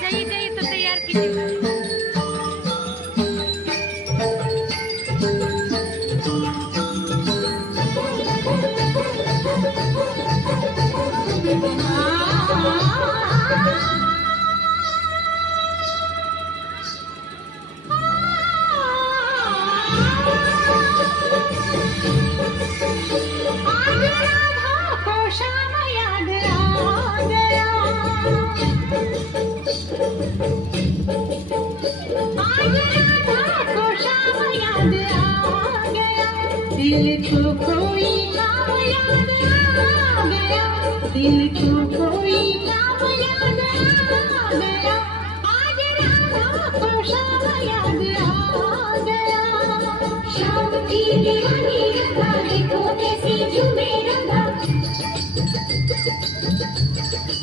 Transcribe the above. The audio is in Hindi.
जाइए जाइए तो तैयार कीजिएगा। दिल को कोई नाम याद आ गया, दिल को कोई नाम याद आ गया, आज राधा को श्याम याद आ गया। श्याम की दीवानी राधा देखो कैसी झूमे राधा।